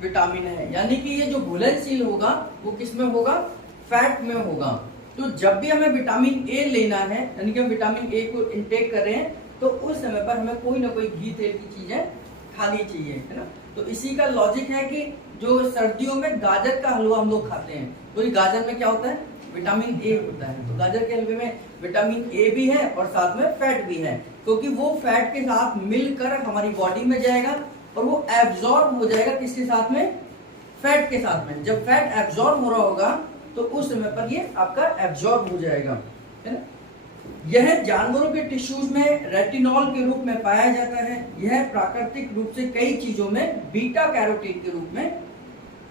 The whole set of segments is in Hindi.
विटामिन है, यानी कि ये जो घुलनशील होगा वो किस में होगा, फैट में होगा। तो जब भी हमें विटामिन ए लेना है, यानी कि हम विटामिन ए को इंटेक कर रहे हैं, तो उस समय पर हमें कोई ना कोई घी तेल की चीजें खानी चाहिए, है ना। तो इसी का लॉजिक है कि जो सर्दियों में गाजर का हलवा हम लोग खाते हैं, तो ये गाजर में क्या होता है, विटामिन ए होता है। तो गाजर के हलवे में विटामिन ए भी है और साथ में फैट भी है, क्योंकि वो फैट के साथ मिलकर हमारी बॉडी में जाएगा और वो एब्जॉर्ब हो जाएगा किसके साथ में, फैट के साथ में। जब फैट एब्जॉर्ब हो रहा होगा तो उस समय पर ये आपका एब्जॉर्ब हो जाएगा, है ना। यह जानवरों के टिश्यूज में रेटिनॉल के रूप में पाया जाता है। यह प्राकृतिक रूप से कई चीजों में बीटा कैरोटीन के रूप में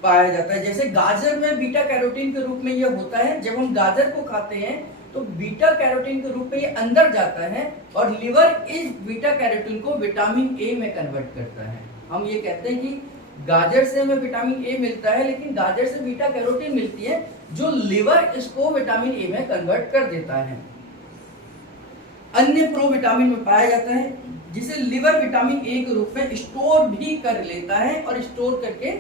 पाया जाता है। जैसे गाजर में बीटा कैरोटीन के रूप में यह होता है, जब हम गाजर को खाते हैं तो बीटा कैरोटीन के रूप में ये अंदर जाता है और लिवर इस बीटा कैरोटीन को विटामिन ए में कन्वर्ट करता है। हम ये कहते हैं कि गाजर से हमें विटामिन ए मिलता है, लेकिन गाजर से बीटा कैरोटीन मिलती है जो लिवर इसको विटामिन ए में कन्वर्ट कर देता है। अन्य प्रोविटामिन में पाया जाता है जिसे लिवर विटामिन ए के रूप में स्टोर भी कर लेता है और स्टोर करके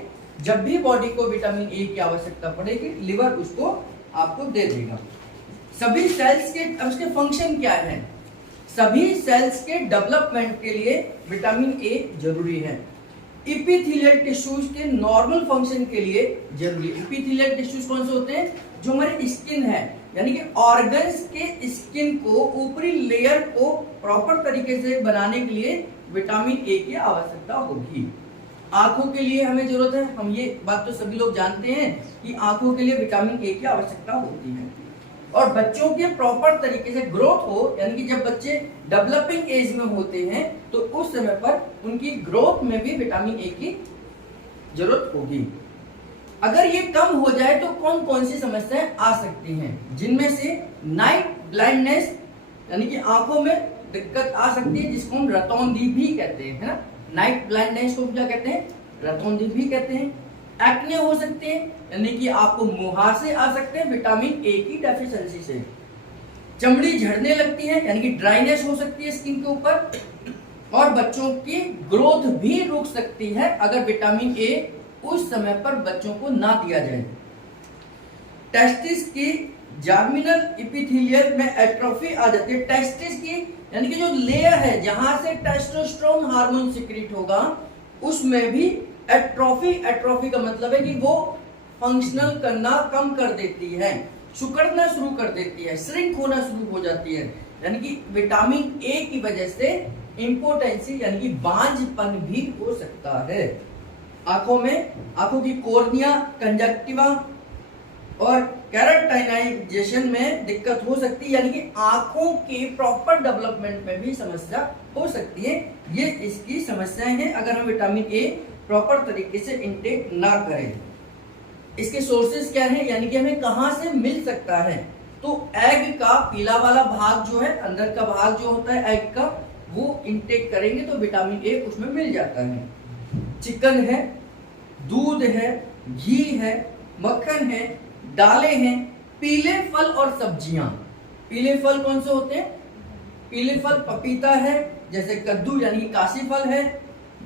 जब भी बॉडी को विटामिन ए की आवश्यकता पड़ेगी लिवर उसको आपको दे देगा। सभी सेल्स के, अब उसके फंक्शन क्या है, सभी सेल्स के डेवलपमेंट के लिए विटामिन ए जरूरी है। इपिथेलियल टिश्यूज के नॉर्मल फंक्शन के लिए जरूरी है। इपिथेलियल टिश्यूज कौन से होते हैं, जो हमारी स्किन है, यानी कि ऑर्गन्स के स्किन को, ऊपरी लेयर को प्रॉपर तरीके से बनाने के लिए विटामिन ए की आवश्यकता होगी। आंखों के लिए हमें जरूरत है, हम ये बात तो सभी लोग जानते हैं कि आंखों के लिए विटामिन ए की आवश्यकता होती है। और बच्चों के प्रॉपर तरीके से ग्रोथ हो, यानी कि जब बच्चे डेवलपिंग एज में होते हैं तो उस समय पर उनकी ग्रोथ में भी विटामिन ए की जरूरत होगी। अगर ये कम हो जाए तो कौन कौन सी समस्याएं आ सकती हैं, जिनमें से नाइट ब्लाइंडनेस, यानी कि आंखों में दिक्कत आ सकती है, जिसको हम रतौंधी भी कहते हैं, है ना। नाइट ब्लाइंडनेस को क्या कहते हैं, रतौंधी भी कहते हैं। एक्ने हो सकते हैं, यानी कि आपको मुहासे आ सकते हैं विटामिन ए की डेफिशिएंसी से। चमड़ी झड़ने लगती है, यानी कि ड्राइनेस हो सकती है स्किन के ऊपर। और बच्चों की ग्रोथ भी रुक सकती है अगर विटामिन ए उस समय पर बच्चों को ना दिया जाए। टेस्टिस की जर्मिनल एपिथेलियल में एट्रोफी आ जाती है। टेस्टिस की यानी कि जो लेयर है जहां से टेस्टोस्टेरोन हार्मोन सिक्रीट होगा, उसमें भी एट्रोफी, एट्रोफी का मतलब है कि वो फंक्शनल करना कम कर देती है, सिकुड़ना शुरू कर देती है, श्रिंक होना शुरू हो जाती है। यानी कि विटामिन ए की वजह से इम्पोर्टेंसी यानी कि बांझपन भी हो सकता है। आंखों में, आंखों की कोर्निया, कंजक्टिवा और कैरेटाइनाइजेशन में दिक्कत हो सकती है, यानी कि आंखों के प्रॉपर डेवलपमेंट में भी समस्या हो सकती है। ये इसकी समस्याएं हैं अगर हम विटामिन ए प्रॉपर तरीके से इंटेक ना करें। इसके सोर्सेज क्या है, यानी कि हमें कहां से मिल सकता है, तो एग का पीला वाला भाग जो है, अंदर का भाग जो होता है एग का, वो इंटेक करेंगे तो विटामिन ए उसमें मिल जाता है। चिकन है, दूध है, घी है, मक्खन है, दालें हैं, पीले फल और सब्जियां। पीले फल कौन से होते हैं, पीले फल पपीता है, जैसे कद्दू यानी कि काशी फल है,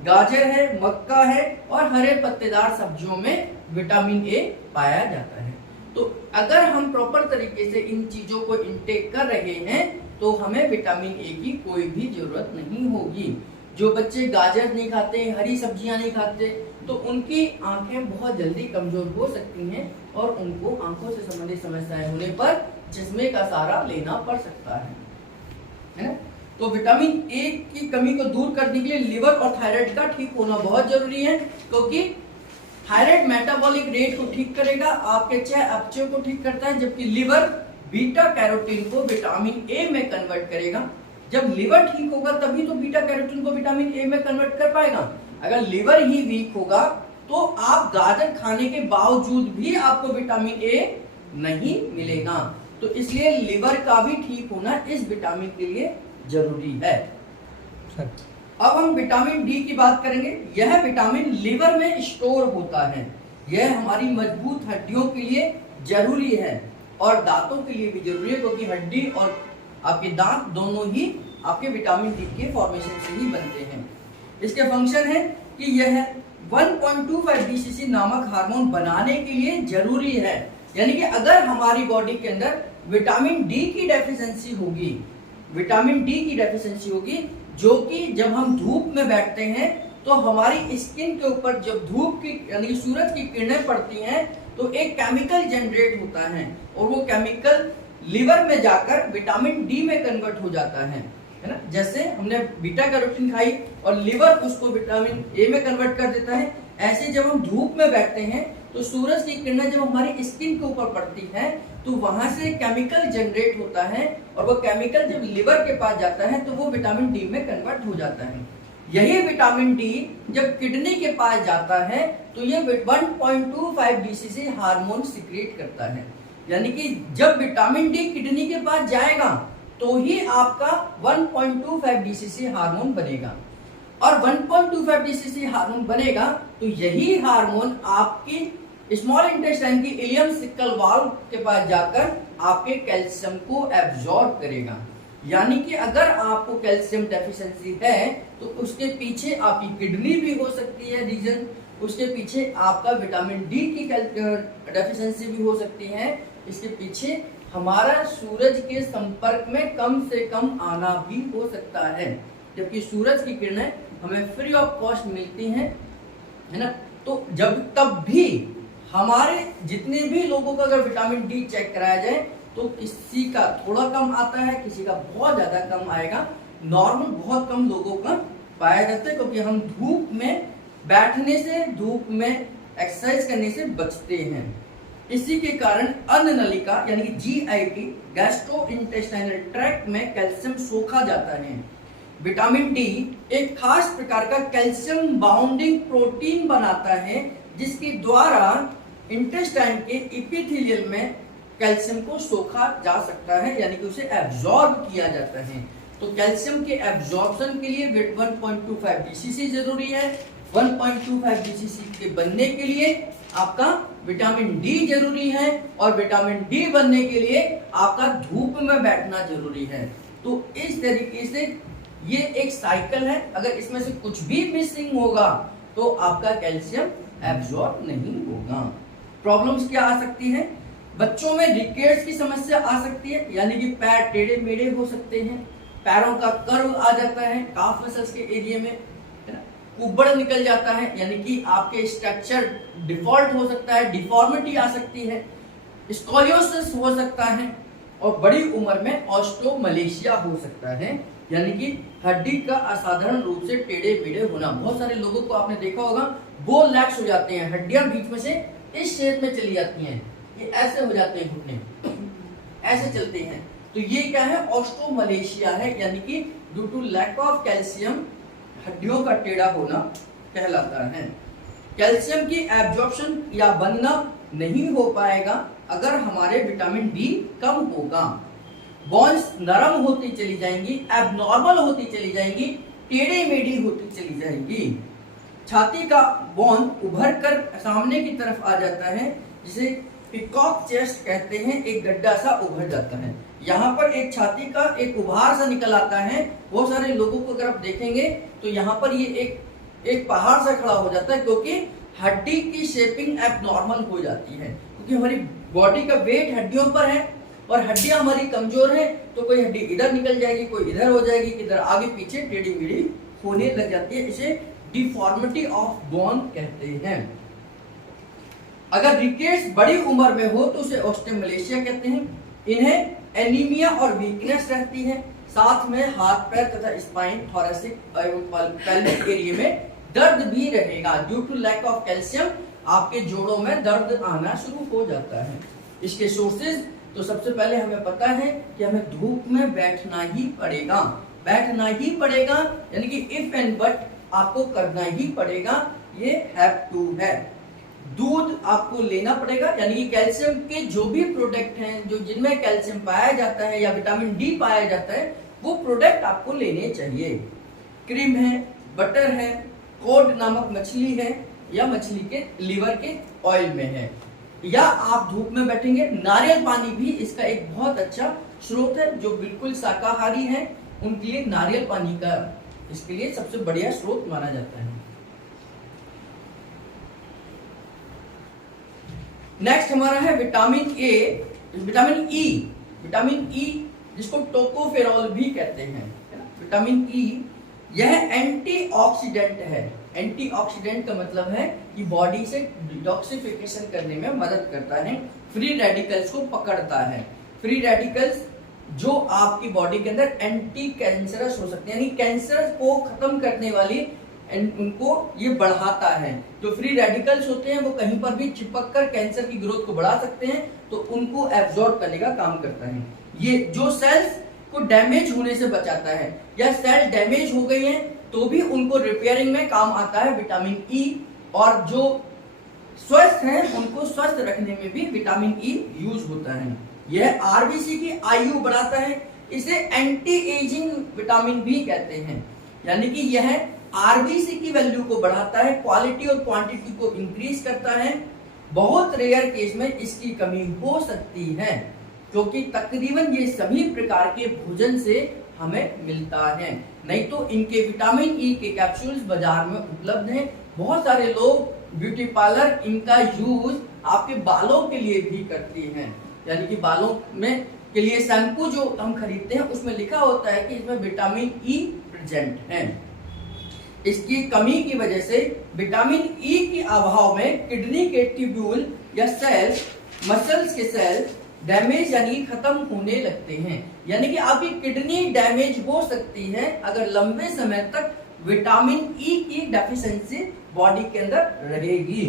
गाजर है, मक्का है, और हरे पत्तेदार सब्जियों में विटामिन ए पाया जाता है। तो अगर हम प्रॉपर तरीके से इन चीजों को इंटेक कर रहे हैं तो हमें विटामिन ए की कोई भी जरूरत नहीं होगी। जो बच्चे गाजर नहीं खाते, हरी सब्जियां नहीं खाते, तो उनकी आंखें बहुत जल्दी कमजोर हो सकती हैं और उनको आंखों से संबंधित समस्याएं होने पर चश्मे का सहारा लेना पड़ सकता है ना। तो विटामिन ए की कमी को दूर करने के लिए लिवर और थायराइड का ठीक होना बहुत जरूरी है, क्योंकि थायराइड मेटाबॉलिक रेट को ठीक करेगा, आपके चयापचय को ठीक करता है, जबकि लिवर बीटा कैरोटीन को विटामिन ए में कन्वर्ट करेगा। जब लिवर ठीक होगा तभी तो बीटा कैरोटीन को विटामिन ए में कन्वर्ट कर पाएगा। अगर लिवर ही वीक होगा तो आप गाजर खाने के बावजूद भी आपको विटामिन ए नहीं मिलेगा। तो इसलिए लिवर का भी ठीक होना इस विटामिन के लिए जरूरी है। अब हम विटामिन डी की बात करेंगे। यह विटामिन लिवर में स्टोर होता है। यह हमारी मजबूत हड्डियों के लिए जरूरी है और दांतों के लिए भी जरूरी है, क्योंकि हड्डी और आपके दांत दोनों ही आपके विटामिन डी के फॉर्मेशन से ही बनते हैं। इसके फंक्शन है कि यह 1.25 BCC नामक हार्मोन बनाने के लिए जरूरी है। यानी कि अगर हमारी बॉडी के अंदर विटामिन डी की डेफिशिएंसी होगी, विटामिन डी की डेफिशिएंसी होगी, जो कि जब हम धूप में बैठते हैं तो हमारी स्किन के ऊपर जब धूप की यानी कि सूरज की किरणें पड़ती हैं तो एक केमिकल जनरेट होता है और वो केमिकल लिवर में जाकर विटामिन डी में कन्वर्ट हो जाता है ना। जैसे हमने बीटा कैरोटीन खाई और लिवर उसको विटामिन ए में कन्वर्ट कर देता है, ऐसे जब हम धूप में बैठते हैं तो सूरज की किरणें जब हमारी स्किन के ऊपर पड़ती है तो वहां से केमिकल जनरेट होता है और वो केमिकल जब लिवर के पास जाता है तो वो विटामिन डी में कन्वर्ट हो जाता है। यही विटामिन डी जब किडनी के पास जाता है तो ये 1.25 BCC हार्मोन सीक्रेट करता है। यानी कि जब विटामिन डी किडनी के पास जाएगा तो ही आपका 1.25 BCC हार्मोन बनेगा और 1.25 BCC हार्मोन बनेगा तो यही हार्मोन आपकी स्मॉल इंटेस्टाइन की इलियम सिकल वाल्व के पास जाकर आपके कैल्शियम को एब्जॉर्ब करेगा। यानी कि अगर आपको कैल्शियम डेफिशिएंसी है तो उसके पीछे आपकी किडनी भी हो सकती है रीजन, उसके पीछे आपका विटामिन डी की डेफिशिएंसी भी हो सकती है, इसके पीछे हमारा सूरज के संपर्क में कम से कम आना भी हो सकता है, जबकि सूरज की किरणें हमें फ्री ऑफ कॉस्ट मिलती हैं, है ना। तो जब तब भी हमारे जितने भी लोगों का अगर विटामिन डी चेक कराया जाए तो किसी का थोड़ा कम आता है, किसी का बहुत ज्यादा कम आएगा, नॉर्मल बहुत कम लोगों का पाया जाता है, क्योंकि हम धूप में बैठने से, धूप में एक्सरसाइज करने से बचते हैं। इसी के कारण अन्न नलिका यानी कि GIT गैस्ट्रो इंटेस्टाइनल ट्रैक्ट में कैल्शियम सोखा जाता है। विटामिन डी एक खास प्रकार का कैल्शियम बाउंडिंग प्रोटीन बनाता है जिसके द्वारा इंटेस्टाइन के एपिथेलियल में कैल्शियम को सोखा जा सकता है, यानी कि उसे एब्जॉर्ब किया जाता है। तो कैल्शियम के एब्जॉर्प्शन के लिए 1.25 BCC जरूरी है। 1.25 BCC के बनने के लिए आपका विटामिन डी जरूरी है और विटामिन डी बनने के लिए आपका धूप में बैठना जरूरी है। तो इस तरीके से ये एक साइकिल है, अगर इसमें से कुछ भी मिसिंग होगा तो आपका कैल्शियम एब्जॉर्ब नहीं होगा। प्रॉब्लम्स क्या आ सकती है? बच्चों में रिकेट्स की समस्या आ सकती है, यानी कि पैर टेढ़े मेढ़े हो सकते हैं, पैरों का कर्व आ जाता है काफ मसल्स के एरिया में, है ना, उबड़ निकल जाता है, यानी कि आपके स्ट्रक्चर डिफॉल्ट हो सकता है, डिफॉर्मिटी आ सकती है, स्कोलियोसिस हो सकता है और बड़ी उम्र में ऑस्टियोमलेशिया हो सकता है, यानी कि हड्डी का असाधारण रूप से टेढ़े मेढ़े होना। बहुत सारे लोगों को आपने देखा होगा बोन लैक्स हो जाते हैं, हड्डियां बीच में से इस शेप में चली जाती हैं, ये ऐसे हो जाते हैं, घुटने ऐसे चलते हैं। तो ये क्या है? ऑस्टियोमलेशिया है, यानी कि due to lack of calcium हड्डियों का टेढ़ा होना कहलाता है। कैल्शियम की एब्जॉर्प्शन या बनना नहीं हो पाएगा अगर हमारे विटामिन डी कम होगा। बोन्स नरम होती चली जाएंगी, एबनॉर्मल होती चली जाएंगी, टेढ़ी मेढ़ी होती चली जाएंगी। छाती का बोन उभर कर सामने की तरफ आ जाता है, जिसे पिकॉक चेस्ट कहते हैं, एक गड्ढा सा उभर जाता है। यहाँ पर एक छाती का एक उभार सा निकल आता है। बहुत सारे लोगों को अगर आप देखेंगे तो यहाँ पर ये एक पहाड़ सा खड़ा हो जाता है, क्योंकि हड्डी की शेपिंग एबनॉर्मल हो जाती है, क्योंकि हमारी बॉडी का वेट हड्डियों पर है और हड्डियां हमारी कमजोर है, तो कोई हड्डी इधर निकल जाएगी, कोई इधर हो जाएगी, इधर आगे पीछे टेढ़ी मेढ़ी होने लग जाती है। इसे डिफॉर्मिटी ऑफ बोन कहते हैं। अगर रिकेट्स बड़ी उम्र में हो तो उसे ऑस्टियोमलेशिया कहते हैं। इन्हें एनीमिया और वीकनेस रहती है, साथ में हाथ पैर तथा स्पाइन, थोरेसिक एवं पेल्विक एरिया में दर्द भी रहेगा। Due to lack of calcium आपके जोड़ों में दर्द आना शुरू हो जाता है। इसके सोर्सेज तो सबसे पहले हमें पता है कि हमें धूप में बैठना ही पड़ेगा, बैठना ही पड़ेगा, यानी कि इफ एंड बट आपको करना ही पड़ेगा, ये हैव टू है। दूध आपको लेना पड़ेगा, यानी कि कैल्शियम के जो भी प्रोडक्ट हैं, जो जिनमें कैल्शियम पाया जाता है या विटामिन डी पाया जाता है, वो प्रोडक्ट आपको लेने चाहिए। क्रीम है, बटर है, कोड नामक मछली है या मछली के लीवर के ऑयल में है, या आप धूप में बैठेंगे। नारियल पानी भी इसका एक बहुत अच्छा स्रोत है। जो बिल्कुल शाकाहारी है उनके लिए नारियल पानी का इसके लिए सबसे बढ़िया स्रोत माना जाता है। नेक्स्ट हमारा है vitamin A, vitamin E. Vitamin E जिसको टोकोफेरॉल भी कहते हैं, है ना। विटामिन ई यह एंटीऑक्सीडेंट है। एंटीऑक्सीडेंट का मतलब है कि बॉडी से डिटॉक्सिफिकेशन करने में मदद करता है, फ्री रेडिकल्स को पकड़ता है। फ्री रेडिकल्स जो आपकी बॉडी के अंदर एंटी कैंसरस हो सकते हैं, यानी कैंसर को खत्म करने वाली उनको ये बढ़ाता है। जो फ्री रेडिकल्स होते हैं वो कहीं पर भी चिपक कर कैंसर की ग्रोथ को बढ़ा सकते हैं, तो उनको एब्जॉर्ब करने का काम करता है। ये जो सेल्स को डैमेज होने से बचाता है, या सेल डैमेज हो गई हैं तो भी उनको रिपेयरिंग में काम आता है विटामिन ई। और जो स्वस्थ हैं उनको स्वस्थ रखने में भी विटामिन ई यूज होता है। यह आरबीसी की आयु बढ़ाता है, इसे एंटी एजिंग विटामिन भी कहते हैं। यानी कि यह आरबीसी की वैल्यू को बढ़ाता है, क्वालिटी और क्वांटिटी को इंक्रीज करता है। बहुत रेयर केस में इसकी कमी हो सकती है, क्योंकि तकरीबन ये सभी प्रकार के भोजन से हमें मिलता है। नहीं तो इनके विटामिन ई के कैप्सूल्स बाजार में उपलब्ध हैं। बहुत सारे लोग ब्यूटी पार्लर इनका यूज आपके बालों के लिए भी करती हैं, यानी कि बालों में के लिए शैम्पू जो हम खरीदते हैं उसमें लिखा होता है कि इसमें विटामिन ई प्रेजेंट है। इसकी कमी की वजह से विटामिन ई के अभाव में किडनी के ट्यूब्यूल या सेल, मसल्स के सेल डैमेज यानी खत्म होने लगते हैं। यानी कि आपकी किडनी डैमेज हो सकती है अगर लंबे समय तक विटामिन ई की डेफिशिएंसी बॉडी के अंदर रहेगी।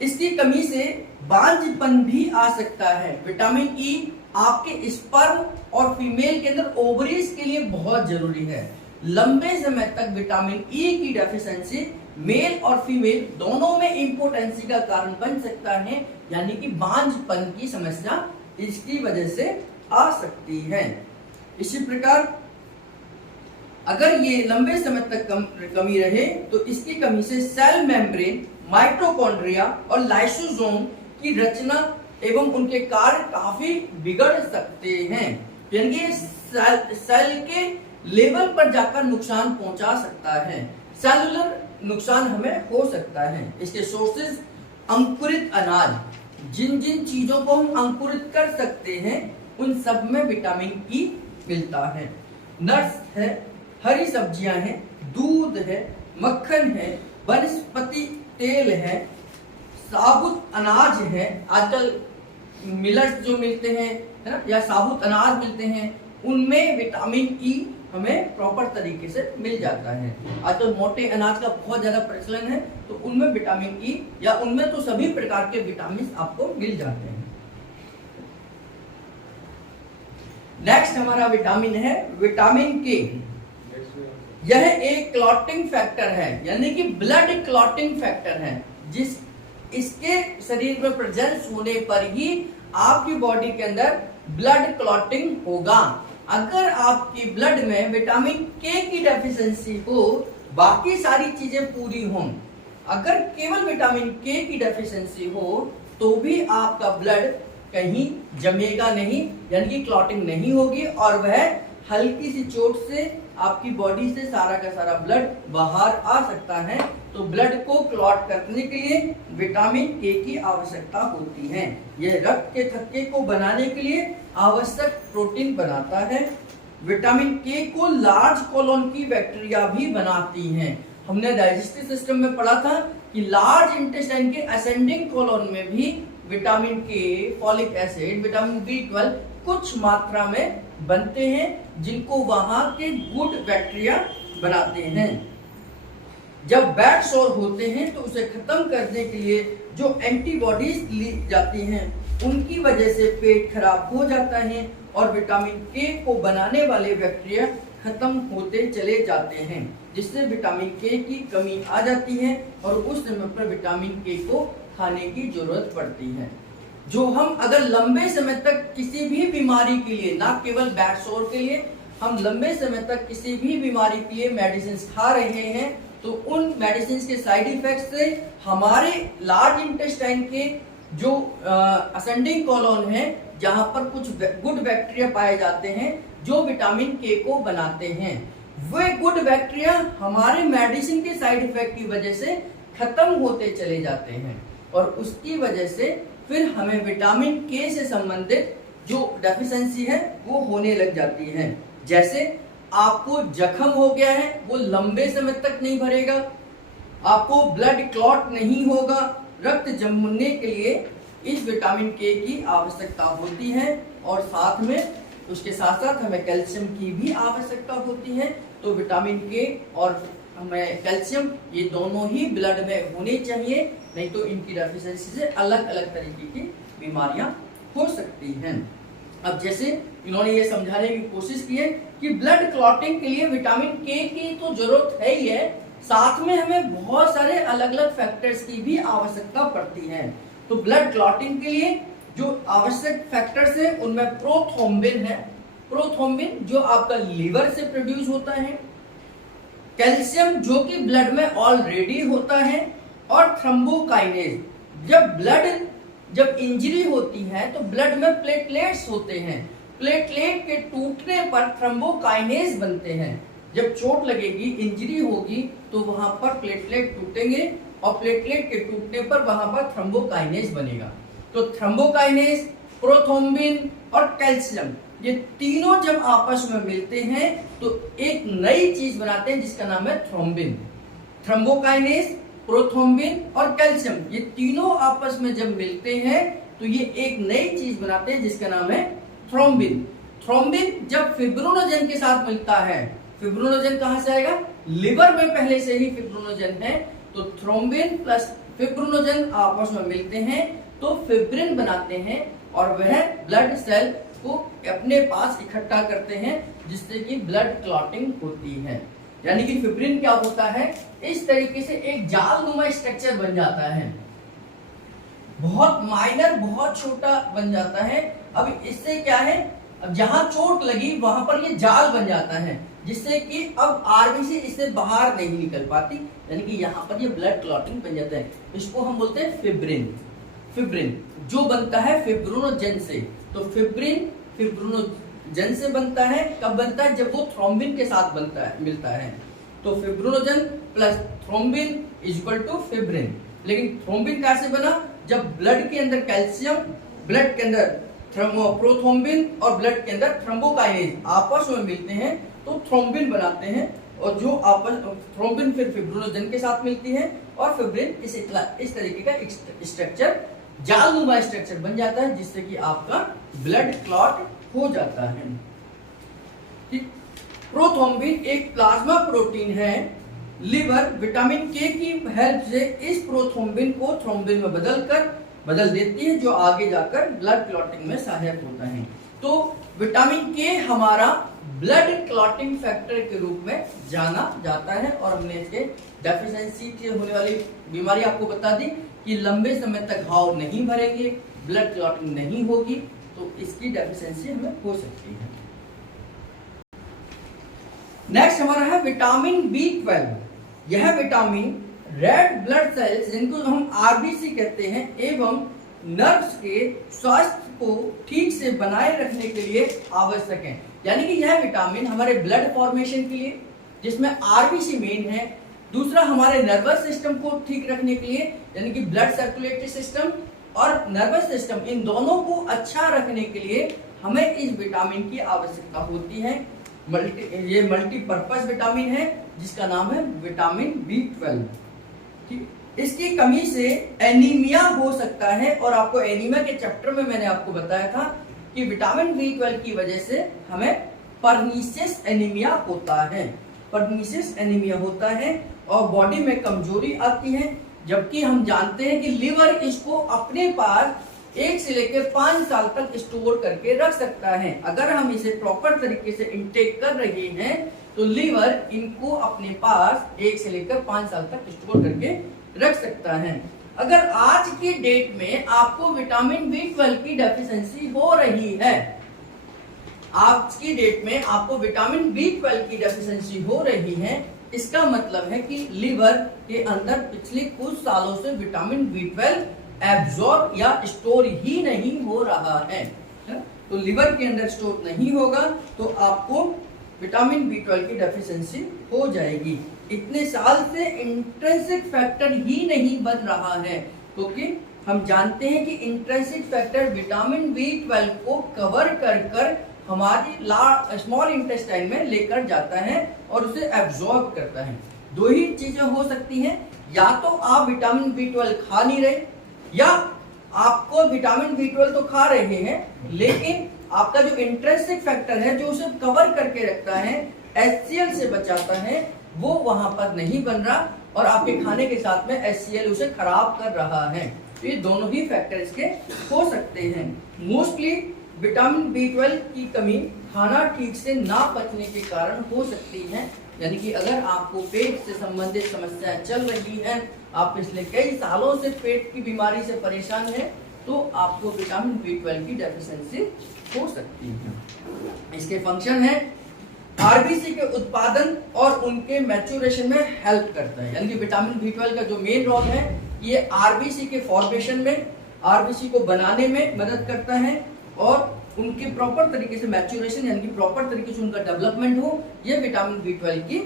इसकी कमी से बांझपन भी आ सकता है। विटामिन ई आपके स्पर्म और फीमेल के अंदर ओवरीज के लिए बहुत जरूरी है। लंबे समय तक विटामिन ई की डेफिशिएंसी मेल और फीमेल दोनों में इंपोर्टेंसी का कारण बन सकता है, यानी कि बांझपन की समस्या इसकी वजह से आ सकती है। इसी प्रकार अगर ये लंबे समय तक कमी रहे तो इसकी कमी से सेल मेम्ब्रेन, माइटोकॉन्ड्रिया और लाइसोसोम की रचना एवं उनके कार्य काफी बिगड़ सकते हैं। यानी कि सेल के लेवल पर जाकर नुकसान पहुंचा सकता है। सेलुलर नुकसान हमें हो सकता है। इसके सोर्सेज अंकुरित अनाज, जिन जिन चीजों को हम अंकुरित कर सकते हैं उन सब में विटामिन ई मिलता है। नट्स है, हरी सब्जियां हैं, दूध है, मक्खन है, वनस्पति तेल है, साबुत अनाज है। आजकल मिलेट्स जो मिलते हैं, है ना, या साबुत अनाज मिलते हैं, उनमें विटामिन ई हमें प्रॉपर तरीके से मिल जाता है। आजकल मोटे अनाज का बहुत ज्यादा प्रचलन है, तो उनमें विटामिन ई या उनमें तो सभी प्रकार के विटामिन आपको मिल जाते हैं। नेक्स्ट हमारा विटामिन है विटामिन के। यह एक क्लॉटिंग फैक्टर है, यानी कि ब्लड क्लॉटिंग फैक्टर है। जिस इसके शरीर में प्रेजेंस होने पर ही आपकी बॉडी के अंदर ब्लड क्लॉटिंग होगा। अगर आपकी ब्लड में विटामिन के की डेफिशिएंसी हो, बाकी सारी चीजें पूरी हों, अगर केवल विटामिन के की डेफिशिएंसी हो तो भी आपका ब्लड कहीं जमेगा नहीं, यानी कि क्लॉटिंग नहीं होगी और वह हल्की सी चोट से आपकी बॉडी से सारा का सारा ब्लड बाहर आ सकता है। तो ब्लड को क्लॉट करने के लिए विटामिन के की आवश्यकता होती है। यह रक्त के थक्के को बनाने के लिए आवश्यक प्रोटीन बनाता है। विटामिन के को लार्ज कोलोन की बैक्टीरिया भी बनाती हैं। हमने डाइजेस्टिव सिस्टम में पढ़ा था कि लार्ज इंटेस्टाइन के असेंडिंग कोलोन में भी विटामिन के, फॉलिक एसिड, विटामिन B12 कुछ मात्रा में बनते हैं, जिनको वहां के गुड बैक्टीरिया बनाते हैं। जब बैड सोर होते हैं तो उसे खत्म करने के लिए जो एंटीबॉडीज ली जाती हैं, उनकी वजह से पेट खराब हो जाता है और विटामिन के को बनाने वाले बैक्टीरिया खत्म होते चले जाते हैं, जिससे विटामिन के की कमी आ जाती है और उस समय पर विटामिन के को खाने की जरूरत पड़ती है। जो हम अगर लंबे समय तक किसी भी बीमारी के लिए, ना केवल बैड सोर के लिए, हम लंबे समय तक किसी भी बीमारी के लिए मेडिसिन खा रहे हैं, तो उन मेडिसिन के साइड इफेक्ट से हमारे लार्ज इंटेस्टाइन के जो असेंडिंग कोलोन है, जहां पर कुछ गुड बैक्टीरिया पाए जाते हैं जो विटामिन के को बनाते हैं, वे गुड बैक्टीरिया हमारे मेडिसिन के साइड इफेक्ट की वजह से खत्म होते चले जाते हैं। और उसकी वजह से फिर हमें विटामिन के से संबंधित जो डेफिशिएंसी है वो होने लग जाती है। जैसे आपको जख्म हो गया है, वो लंबे समय तक नहीं भरेगा, आपको ब्लड क्लॉट नहीं होगा, रक्त जमने के लिए इस विटामिन के की आवश्यकता होती है और साथ में उसके साथ साथ हमें कैल्शियम की भी आवश्यकता होती है। तो विटामिन के और हमें कैल्शियम ये दोनों ही ब्लड में होने चाहिए, नहीं तो इनकी डेफिशिएंसी से अलग अलग तरीके की बीमारियां हो सकती हैं। अब जैसे इन्होंने ये समझाने की कोशिश की है कि ब्लड क्लॉटिंग के लिए विटामिन के की तो जरूरत है ही है, साथ में हमें बहुत सारे अलग अलग फैक्टर्स की भी आवश्यकता पड़ती है। तो ब्लड क्लॉटिंग के लिए जो आवश्यक फैक्टर्स है उनमें प्रोथ्रोम्बिन है, प्रोथ्रोम्बिन जो आपका लीवर से प्रोड्यूस होता है, कैल्शियम जो कि ब्लड में ऑलरेडी होता है, और थ्रोम्बोकाइनेज जब इंजरी होती है तो ब्लड में प्लेटलेट्स होते हैं, प्लेटलेट के टूटने पर थ्रोम्बोकाइनेज बनते हैं। जब चोट लगेगी, इंजरी होगी तो वहां पर प्लेटलेट टूटेंगे और प्लेटलेट के टूटने पर वहां पर थ्रोम्बोकाइनेज बनेगा। तो थ्रोम्बोकाइनेज, प्रोथ्रोम्बिन और कैल्शियम ये तीनों जब आपस में मिलते हैं तो एक नई चीज बनाते हैं जिसका नाम है थ्रोम्बिन। थ्रोम्बोकाइनेज, प्रोथ्रोम्बिन और कैल्शियम ये तीनों आपस में जब मिलते हैं तो ये एक नई चीज बनाते हैं जिसका नाम है थ्रोम्बिन। थ्रोम्बिन जब फिब्रिनोजन के साथ मिलता है, फिब्रिनोजन कहां से आएगा? लिवर में पहले से ही फिब्रिनोजन है, तो थ्रोम्बिन प्लस फिब्रिनोजन आपस में मिलते हैं तो फिब्रिन बनाते हैं और वह ब्लड सेल को अपने पास इकट्ठा करते हैं जिससे कि ब्लड क्लॉटिंग होती है। यानी कि फिब्रिन क्या होता है, इस तरीके से एक जालनुमा स्ट्रक्चर बन जाता है, बहुत माइनर, बहुत छोटा बन जाता है। अब इससे क्या है, अब जहां चोट लगी वहां पर ये जाल बन जाता है जिससे कि अब आरबीसी इससे बाहर नहीं निकल पाती, यानी कि यहाँ पर ये ब्लड क्लॉटिंग बन जाता है। इसको हम बोलते हैं फिब्रिन। फिब्रिन जो बनता है फिब्रिनोजन से, तो फिब्रिन फिब्रिनोजन से बनता है। कब बनता है? जब वो थ्रोम्बिन के साथ बनता है, मिलता है। तो fibrinogen plus thrombin is equal to fibrin. लेकिन थ्रोम्बिन कैसे बना? जब ब्लड के अंदर कैल्शियम, ब्लड के अंदर प्रोथ्रोम्बिन और ब्लड के अंदर थ्रोम्बोकाइनेज आपस में मिलते हैं तो थ्रोम्बिन बनाते हैं, और जो आपस थ्रोम्बिन फिर फिब्रिनोजन के साथ मिलती है और फिब्रिन इस तरीके का स्ट्रक्चर, जालनुमा स्ट्रक्चर बन जाता है जिससे कि आपका ब्लड क्लॉट हो जाता है। प्रोथ्रोम्बिन एक प्लाज्मा प्रोटीन है। लिवर विटामिन के की हेल्प से इस प्रोथ्रोम्बिन को थ्रोम्बिन में बदल देती है जो आगे जाकर ब्लड क्लॉटिंग में सहायक होता है। तो विटामिन के हमारा ब्लड क्लॉटिंग फैक्टर के रूप में जाना जाता है और हमने इसके डेफिशिएंसी से होने वाली बीमारी आपको बता दी कि लंबे समय तक घाव नहीं भरेंगे, ब्लड क्लॉटिंग नहीं होगी, तो इसकी डेफिशिएंसी हमें हो सकती है। नेक्स्ट हमारा है विटामिन B12। यह विटामिन रेड ब्लड सेल्स जिनको हम आरबीसी कहते हैं एवं नर्व्स के स्वास्थ्य को ठीक से बनाए रखने के लिए आवश्यक है। यानी कि यह विटामिन हमारे ब्लड फॉर्मेशन के लिए, जिसमें आरबीसी मेन है, दूसरा हमारे नर्वस सिस्टम को ठीक रखने के लिए यानी कि ब्लड सर्कुलेटरी सिस्टम और नर्वस सिस्टम, इन दोनों को अच्छा रखने के लिए हमें इस विटामिन की आवश्यकता होती है। ये मल्टीपर्पज विटामिन है जिसका नाम है विटामिन B12। ठीक, इसकी कमी से एनीमिया हो सकता है और आपको एनीमिया के चैप्टर में मैंने आपको बताया था कि विटामिन B12 की वजह से हमें परनीशियस एनीमिया होता है। परनीशियस एनीमिया होता है और बॉडी में कमजोरी आती है, जबकि हम जानते हैं कि लिवर इसको अपने पास 1 से लेकर 5 साल तक स्टोर करके रख सकता है। अगर हम इसे प्रॉपर तरीके से इंटेक कर रहे हैं तो लिवर इनको अपने पास 1 से लेकर 5 साल तक स्टोर करके रख सकता है। अगर आज की डेट में आपको विटामिन B12 की डेफिशिएंसी हो रही है, आज की डेट में आपको विटामिन B12 की डेफिशिएंसी हो रही है, इसका मतलब है कि लिवर के अंदर पिछले कुछ सालों से विटामिन B12 एब्जॉर्ब या स्टोर ही नहीं हो रहा है। तो लिवर के अंदर स्टोर नहीं होगा तो आपको विटामिन B12 की डेफिशिएंसी हो जाएगी। इतने साल से इंट्रिंसिक फैक्टर ही नहीं बन रहा है, तो क्योंकि हम जानते हैं कि इंट्रिंसिक फैक्टर विटामिन B12 को कवर कर हमारी स्मॉल इंटेस्टाइन में लेकर जाता है और उसे एब्जॉर्ब करता है। दो ही चीजें हो सकती हैं, या तो आप विटामिन B12 खा नहीं रहे, या आपको विटामिन B12 तो खा रहे हैं लेकिन आपका जो इंट्रिंसिक फैक्टर है जो उसे कवर करके रखता है, HCl से बचाता है, वो वहां पर नहीं बन रहा और आपके खाने के साथ में HCl उसे खराब कर रहा है। तो ये दोनों ही फैक्टर इसके हो सकते हैं। मोस्टली विटामिन B12 की कमी खाना ठीक से ना पचने के कारण हो सकती है, यानी कि अगर आपको पेट से संबंधित समस्याएं चल रही हैं, आप पिछले कई सालों से पेट की बीमारी से परेशान हैं, तो आपको विटामिन B12 की डेफिशिएंसी हो सकती है। इसके फंक्शन है आरबीसी के उत्पादन और उनके मैच्योरेशन में हेल्प करता है, यानी कि विटामिन B12 का जो मेन रोल है ये आरबीसी के फॉर्मेशन में, आरबीसी को बनाने में मदद करता है और उनके प्रॉपर तरीके से मैच्योरेशन यानी कि प्रॉपर तरीके से उनका डेवलपमेंट हो, ये विटामिन B12 की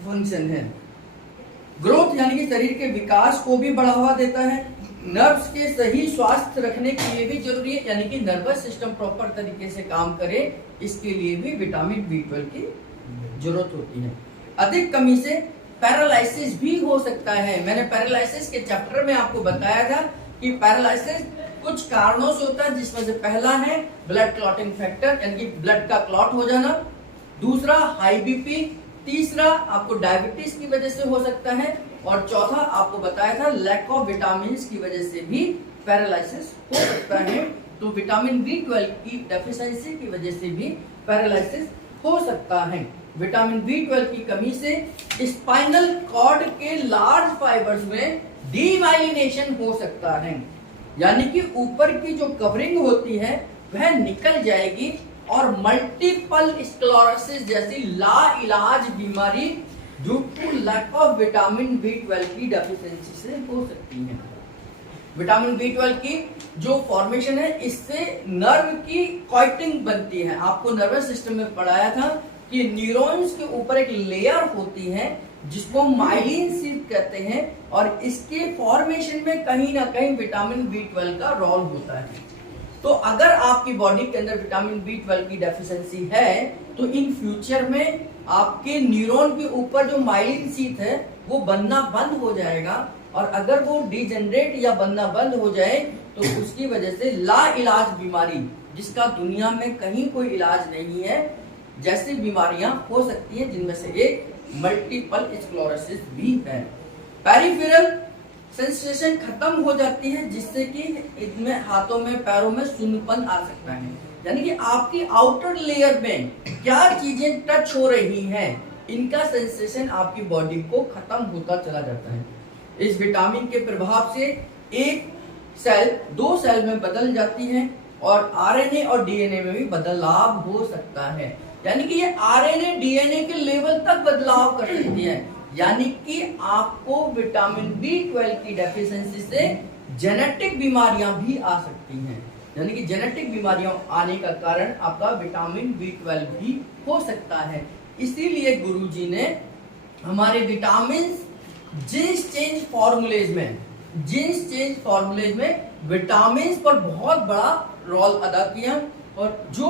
फंक्शन है। ग्रोथ यानी कि शरीर के विकास को भी बढ़ावा देता है। नर्व्स के सही स्वास्थ्य रखने के लिए भी जरूरी है, यानी कि नर्वस सिस्टम प्रॉपर तरीके से काम करे, इसके लिए भी विटामिन B12 की जरूरत होती है। अधिक कमी से पैरालिसिस भी हो सकता है। मैंने पैरालिसिस के चैप्टर में आपको बताया था कि पैरालिसिस कुछ कारणों से होता है, जिसमें से पहला है ब्लड क्लॉटिंग फैक्टर यानी कि ब्लड का क्लॉट हो जाना, दूसरा हाई बीपी, तीसरा आपको डायबिटीज की वजह से हो सकता है और चौथा आपको बताया था लैक ऑफ विटामिन की वजह से भी पैरालिसिस हो सकता है। तो विटामिन B12 की डेफिशिएंसी की वजह से भी पैरालिसिस हो सकता है। विटामिन B12 की कमी से स्पाइनल कॉर्ड के लार्ज फाइबर्स में डीमाइलिनेशन हो सकता है, यानी कि ऊपर की जो कवरिंग होती है वह निकल जाएगी और मल्टीपल स्क्लेरोसिस जैसी लाइलाज बीमारी due to lack of vitamin B12 की डेफिशिएंसी से हो सकती है। विटामिन B12 की जो फॉर्मेशन है, इससे नर्व की कॉइटिंग बनती है। आपको नर्वस सिस्टम में पढ़ाया था कि न्यूरॉन्स के ऊपर एक लेयर होती है जिसको माइलिन शीथ कहते हैं और इसके फॉर्मेशन में कहीं ना कहीं विटामिन B12 का रोल होता है। तो अगर आपकी बॉडी के अंदर विटामिन B12 की डेफिशिएंसी है तो इन फ्यूचर में आपके न्यूरॉन के ऊपर जो माइलिन शीथ है वो बनना बंद हो जाएगा और अगर वो डिजेनरेट या बनना बंद हो जाए तो उसकी वजह से लाइलाज बीमारी, जिसका दुनिया में कहीं कोई इलाज नहीं है, जैसी बीमारियां हो सकती हैं, जिनमें से एक मल्टीपल स्क्लेरोसिस भी है। पेरिफेरल सेंसेशन खत्म हो जाती है जिससे कि इनमें हाथों में पैरों में शून्यपन आ सकता है, यानी कि आपकी आउटर लेयर में क्या चीजें टच हो रही हैं, इनका सेंसेशन आपकी बॉडी को खत्म होता चला जाता है। इस विटामिन के प्रभाव से एक सेल 2 सेल में बदल जाती है और आरएनए और डीएनए में भी बदलाव हो सकता है, यानी कि ये आरएनए डीएनए के लेवल तक बदलाव कर सकती है। यानी कि आपको विटामिन B12 की डेफिशिएंसी से जेनेटिक बीमारियां भी आ सकती हैं, यानी कि जेनेटिक बीमारियां आने का कारण आपका विटामिन B12 भी हो सकता है। इसीलिए गुरुजी ने हमारे विटामिन जीन्स चेंज फॉर्मूलेज में विटामिन पर बहुत बड़ा रोल अदा किया और जो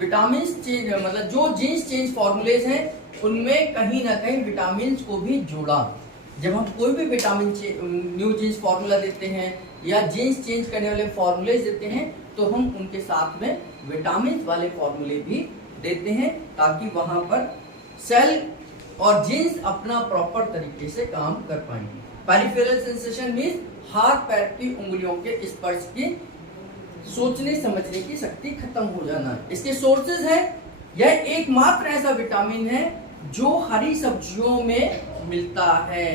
विटामिन चेंज मतलब जो जीन्स चेंज फॉर्मूलेज हैं उनमें कहीं ना कहीं विटामिन को भी जोड़ा। जब हम कोई भी विटामिन न्यू जीन्स फॉर्मूला देते हैं या जीन्स चेंज करने वाले फॉर्मूले देते हैं तो हम उनके साथ में विटामिन वाले फॉर्मूले भी देते हैं ताकि वहां पर सेल और जीन्स अपना प्रॉपर तरीके से काम कर पाएंगे। पेरिफेरल सेंसेशन मींस हाथ पैर की उंगलियों के स्पर्श की सोचने समझने की शक्ति खत्म हो जाना। इसके सोर्सेज है, यह एकमात्र ऐसा विटामिन है जो हरी सब्जियों में मिलता है।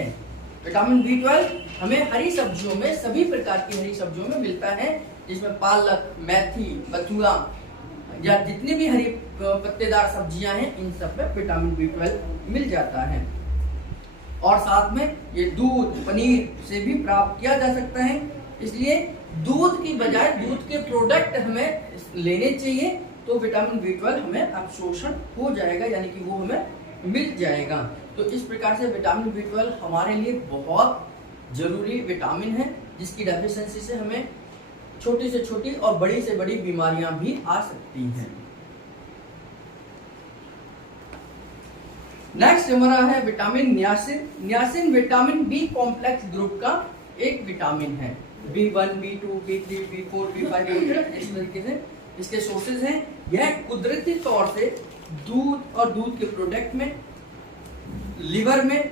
विटामिन B12 हमें हरी सब्जियों में, सभी प्रकार की हरी सब्जियों में मिलता है, जिसमें पालक, मेथी, बथुआ या जितनी भी हरी पत्तेदार सब्जियां हैं इन सब में विटामिन B12 मिल जाता है। और साथ में ये दूध, पनीर से भी प्राप्त किया जा सकता है। इसलिए दूध की बजाय दूध के प्रोडक्ट हमें लेने चाहिए तो विटामिन B12 हमें अवशोषण हो जाएगा, यानी कि वो हमें मिल जाएगा। तो इस प्रकार से विटामिन B12 हमारे लिए बहुत जरूरी विटामिन है, जिसकी डेफिशिएंसी से हमें छोटी से छोटी और बड़ी से बड़ी बीमारियां भी आ सकती हैं। नेक्स्ट हमारा है vitamin niacin. Niacin vitamin B complex group का एक विटामिन है। B1, B2, B3, B4, B5 इस तरीके से इसके सोर्सेज हैं। यह कुदरती तौर से दूध और दूध के प्रोडक्ट में, लिवर में,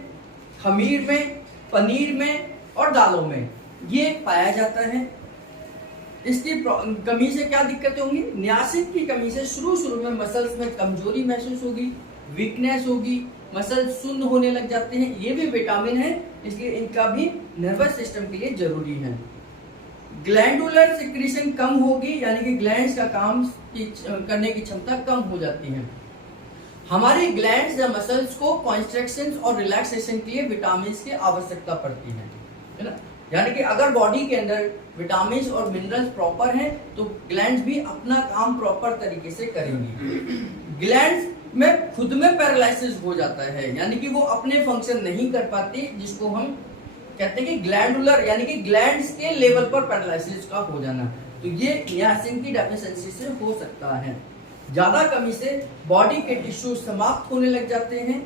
खमीर में, पनीर में और दालों में ये पाया जाता है। इसकी कमी से क्या दिक्कतें होंगी? नियासिन की कमी से शुरू में मसल्स में कमजोरी महसूस होगी, वीकनेस होगी, मसल सुन्न होने लग जाते हैं। ये भी विटामिन है, इसलिए इनका भी नर्वस सिस्टम के लिए जरूरी है। ग्लैंडुलर सिक्रीशन कम होगी, यानी कि ग्लैंड्स का काम करने की क्षमता कम हो जाती है। हमारी ग्लैंड्स या मसल्स को कॉन्स्ट्रक्शन और रिलैक्सेशन के लिए विटामिन की आवश्यकता पड़ती है ना। यानी कि अगर बॉडी के अंदर विटामिन और मिनरल्स प्रॉपर हैं तो ग्लैंड्स भी अपना काम प्रॉपर तरीके से करेंगी। ग्लैंड्स में खुद में पैरालिसिस हो जाता है, यानी कि वो अपने फंक्शन नहीं कर पाती, जिसको हम कहते हैं कि ग्लैंडुलर, यानी कि ग्लैंड्स के लेवल पर पैरालिसिस का हो जाना। तो ये नियासिन की डेफिशिएंसी से हो सकता है। ज्यादा कमी से बॉडी के टिश्यू समाप्त होने लग जाते हैं,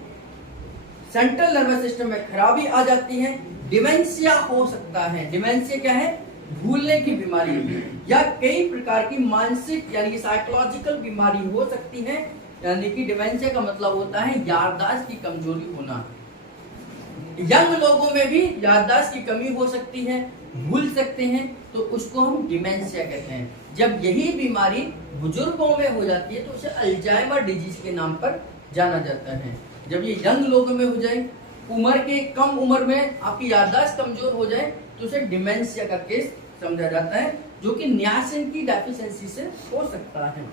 सेंट्रल नर्वस सिस्टम में खराबी आ जाती है, डिमेंशिया हो सकता है। डिमेंशिया क्या है? भूलने की बीमारी या कई प्रकार की मानसिक यानी कि साइकोलॉजिकल बीमारी हो सकती है। यानी कि डिमेंशिया का मतलब होता है याददाश्त की कमजोरी होना। यंग लोगों में भी याददाश्त की कमी हो सकती है, भूल सकते हैं, तो उसको हम डिमेंशिया कहते हैं। जब यही बीमारी बुजुर्गों में हो जाती है तो उसे अल्जाइमर डिजीज के नाम पर जाना जाता है। जब ये यंग लोगों में हो जाए, उम्र के कम उम्र में आपकी याददाश्त कमजोर हो जाए तो उसे डिमेंशिया का केस समझा जाता है, जो कि नियासिन की डेफिशिएंसी से हो सकता है।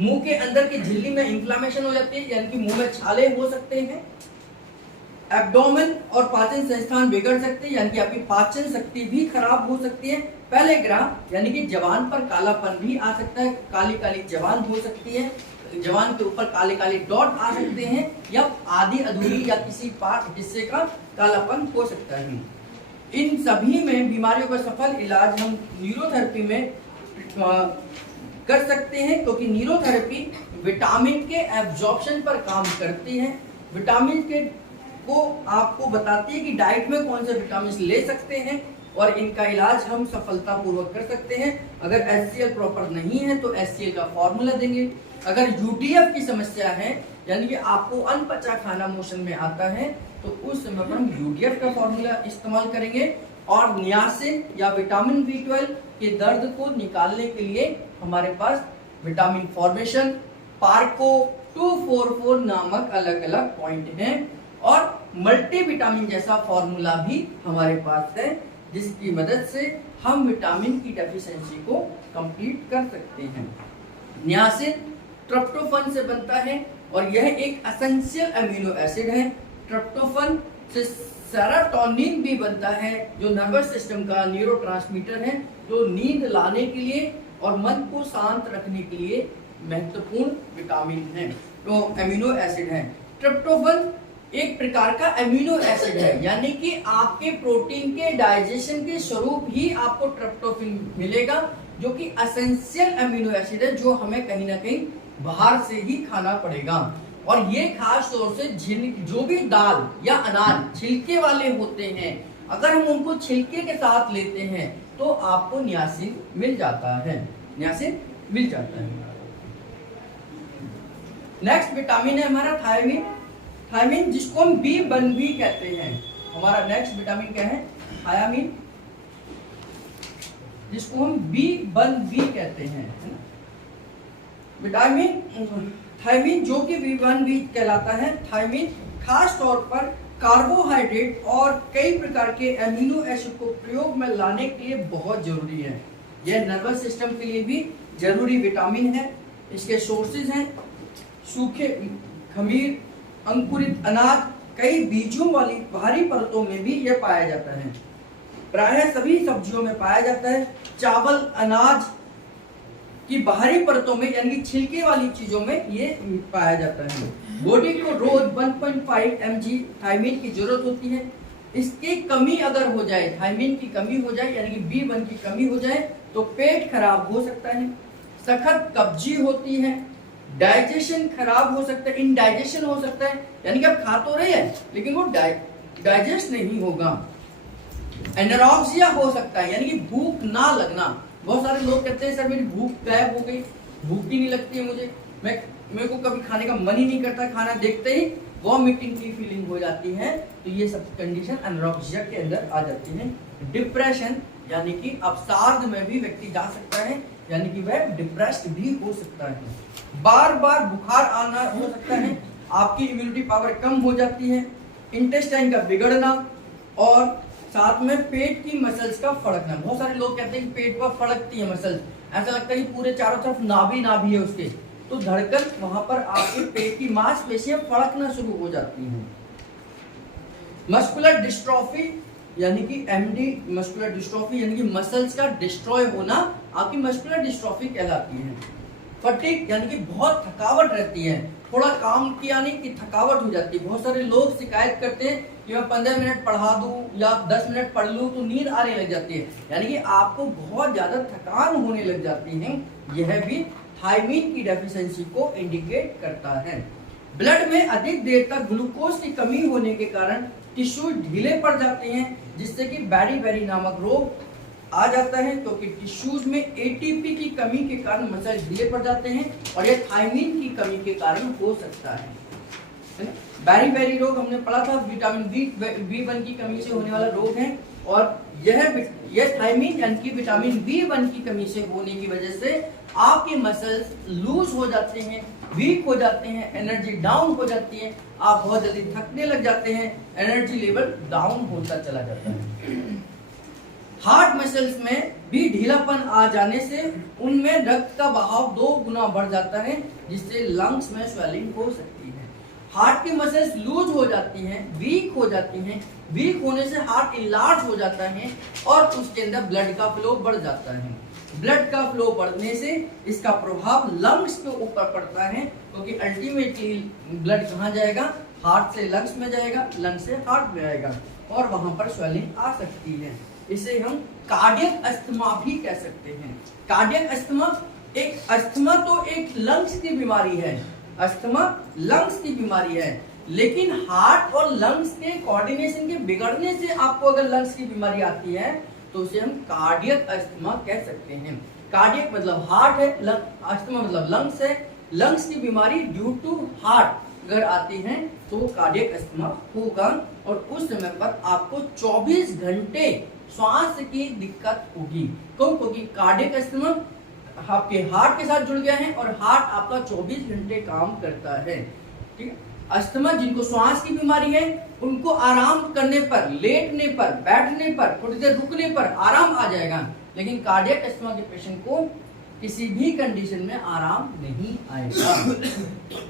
मुंह के अंदर की झिल्ली में इंफ्लेमेशन हो जाती है, यानी कि मुंह में छाले हो सकते हैं। एब्डोमेन और पाचन संस्थान बिगड़ सकते हैं, यानी कि आपकी पाचन शक्ति भी खराब हो सकती है। पहले ग्राफ यानी कि जवान पर कालापन भी आ सकता है, काली काली जवान हो सकती है, जवान के ऊपर काले काले डॉट आ सकते हैं, या आधी अधूरी या किसी पार्ट हिस्से का कालापन हो सकता है। इन सभी में बीमारियों का सफल इलाज हम न्यूरोथेरेपी में कर सकते हैं, क्योंकि न्यूरोथेरेपी विटामिन के एब्जॉर्प्शन पर काम करती है। विटामिन के को आपको बताती है कि डाइट में कौन से विटामिन ले सकते हैं और इनका इलाज हम सफलतापूर्वक कर सकते हैं। अगर HCl प्रॉपर नहीं है तो HCl का फॉर्मूला देंगे। अगर UTF की समस्या है, यानी कि आपको अनपचा खाना मोशन में आता है, तो उस समय पर हम UTF का फॉर्मूला इस्तेमाल करेंगे। और नियासिन या विटामिन B12 के दर्द को निकालने के लिए हमारे पास विटामिन फॉर्मेशन, पार्को 244 नामक अलग अलग पॉइंट हैं, और मल्टीविटामिन जैसा फॉर्मूला भी हमारे पास है, जिसकी मदद से हम विटामिन की डेफिशिएंसी को कंप्लीट कर सकते हैं। नियासिन ट्रिप्टोफन से बनता है और यह एक एसेंशियल अमीनो एसिड है। ट्रिप्टोफन से सेरोटोनिन भी बनता है, जो नर्वस सिस्टम का न्यूरोट्रांसमीटर है, जो नींद लाने के लिए और मन को शांत रखने के लिए महत्वपूर्ण विटामिन है, तो अमीनो एसिड है। ट्रिप्टोफन एक प्रकार का अमीनो एसिड है, यानी कि आपके प्रोटीन के डाइजेशन के स्वरूप ही आपको ट्रिप्टोफन मिलेगा, जो कि एसेंशियल अमीनो एसिड है, जो हमें कहीं ना कहीं बाहर से ही खाना पड़ेगा। और ये खास तौर से जो भी दाल या अनाज छिलके वाले होते हैं, अगर हम उनको छिलके के साथ लेते हैं तो आपको नियासिन मिल जाता है, नियासिन मिल जाता है। नेक्स्ट विटामिन है हमारा थायमिन। थायमिन जिसको हम B1 भी कहते हैं। हमारा नेक्स्ट विटामिन क्या है? थायमिन, जिसको हम B1 भी कहते हैं। विटामिन थायमिन जो कि B1 भी कहलाता है। थायमिन खास तौर पर कार्बोहाइड्रेट और कई प्रकार के अमीनो एसिड को प्रयोग में लाने के लिए बहुत जरूरी है। यह नर्वस सिस्टम के लिए भी जरूरी विटामिन है। इसके सोर्सेज हैं सूखे खमीर, अंकुरित अनाज, कई बीजों वाली बाहरी परतों में भी यह पाया जाता है। प्रायः सभी सब्जियों में पाया जाता है। चावल, अनाज की बाहरी परतों में यानी कि छिलके वाली चीजों में ये पाया जाता है। बॉडी को रोज 1.5 mg थायमिन की जरूरत होती है। इसकी कमी अगर हो जाए, थायमीन की कमी हो जाए यानी कि B1 की कमी हो जाए तो पेट खराब हो सकता है, सखत कब्जी होती है, डाइजेशन खराब हो सकता है, इनडाइजेशन हो सकता है, यानी कि आप खा तो रहे हैं लेकिन वो डाइजेस्ट नहीं होगा। एनोरेक्सिया हो सकता है यानी कि भूख ना लगना। बहुत सारे लोग कहते हैं सर मेरी भूख गायब हो गई, भूख ही नहीं लगती है मुझे, मेरे को कभी खाने का मन ही नहीं करता, खाना देखते ही वॉमिटिंग की फीलिंग हो जाती है, तो ये सब कंडीशन एनोरेक्सिया के अंदर आ जाती है। डिप्रेशन यानी कि अवसाद में भी व्यक्ति जा सकता है, यानी कि वह डिप्रेस्ड भी हो सकता है। बार बार बुखार आना हो सकता है, आपकी इम्यूनिटी पावर कम हो जाती है, इंटेस्टाइन का बिगड़ना और साथ में पेट की मसल्स का फड़कना। बहुत सारे लोग कहते हैं कि पेट पर फड़कती है मसल्स, ऐसा लगता है कि पूरे चारों तरफ नाभि है उसके, तो धड़कन वहां पर आपके पेट की मांसपेशियां फड़कना शुरू हो जाती हैं। मस्कुलर डिस्ट्रॉफी यानी कि एमडी, मस्कुलर डिस्ट्रॉफी यानी कि मसल्स का डिस्ट्रॉय होना आपकी मस्कुलर डिस्ट्रॉफी कहलाती है। फटीग यानी कि बहुत थकावट रहती है, थोड़ा काम किया नहीं कि थकावट हो जाती है। बहुत सारे लोग शिकायत करते हैं कि मैं 15 मिनट पढ़ा दूं या 10 मिनट पढ़ लूं तो नींद आने लग जाती है, यानी कि आपको बहुत ज्यादा थकान होने लग जाती है। यह भी थायमीन की डेफिशिएंसी को इंडिकेट करता है। ब्लड में अधिक देर तक ग्लूकोज की कमी होने के कारण टिश्यू ढीले पड़ जाते हैं, जिससे कि बैरी नामक रोग आ जाता है, क्योंकि टिश्यूज में एटीपी की कमी के कारण मसल ढीले पड़ जाते हैं और यह थायमीन की कमी के कारण हो सकता है ना। बैरी रोग हमने पढ़ा था, विटामिन B1 की कमी से होने वाला रोग है, और यह थायमीन यानी कि विटामिन B1 की कमी से होने की वजह से आपके मसल्स लूज हो जाते हैं, वीक हो जाते हैं, एनर्जी डाउन हो जाती है, आप बहुत जल्दी थकने लग जाते हैं, एनर्जी लेवल डाउन होता चला जाता है। हार्ट मसल्स में भी ढीलापन आ जाने से उनमें रक्त का बहाव 2 गुना बढ़ जाता है, जिससे लंग्स में स्वेलिंग हो सकती है। हार्ट की मसल्स लूज हो जाती हैं, वीक हो जाती हैं, वीक होने से हार्ट इनलार्ज हो जाता है और उसके अंदर ब्लड का फ्लो बढ़ जाता है। ब्लड का फ्लो बढ़ने से इसका प्रभाव लंग्स के ऊपर पड़ता है, क्योंकि अल्टीमेटली ब्लड कहाँ जाएगा, हार्ट से लंग्स में जाएगा, लंग्स से हार्ट में आएगा और वहां पर स्वेलिंग आ सकती है। इसे हम कार्डियक अस्थमा भी कह सकते हैं। कार्डियक अस्थमा, अस्थमा तो एक लंग्स की बीमारी है, अस्थमा लंग्स की बीमारी है, लेकिन हार्ट और लंग्स के कोऑर्डिनेशन के बिगड़ने से आपको अगर लंग्स की बीमारी आती है तो उसे हम कार्डियक अस्थमा कह सकते हैं। कार्डियक मतलब हार्ट है, अस्थमा मतलब लंग्स है, लंग्स की बीमारी ड्यू टू हार्ट अगर आती है तो कार्डियक अस्थमा होगा, और उस समय पर आपको 24 घंटे श्वास की दिक्कत होगी। क्यों? क्योंकि कार्डियक अस्थमा आपके हार्ट के साथ जुड़ गया है और हार्ट आपका 24 घंटे काम करता है। ठीक है, अस्थमा जिनको श्वास की बीमारी है उनको आराम करने पर, लेटने पर, बैठने पर, थोड़ी देर रुकने पर आराम आ जाएगा, लेकिन कार्डियक अस्थमा के पेशेंट को किसी भी कंडीशन में आराम नहीं आएगा।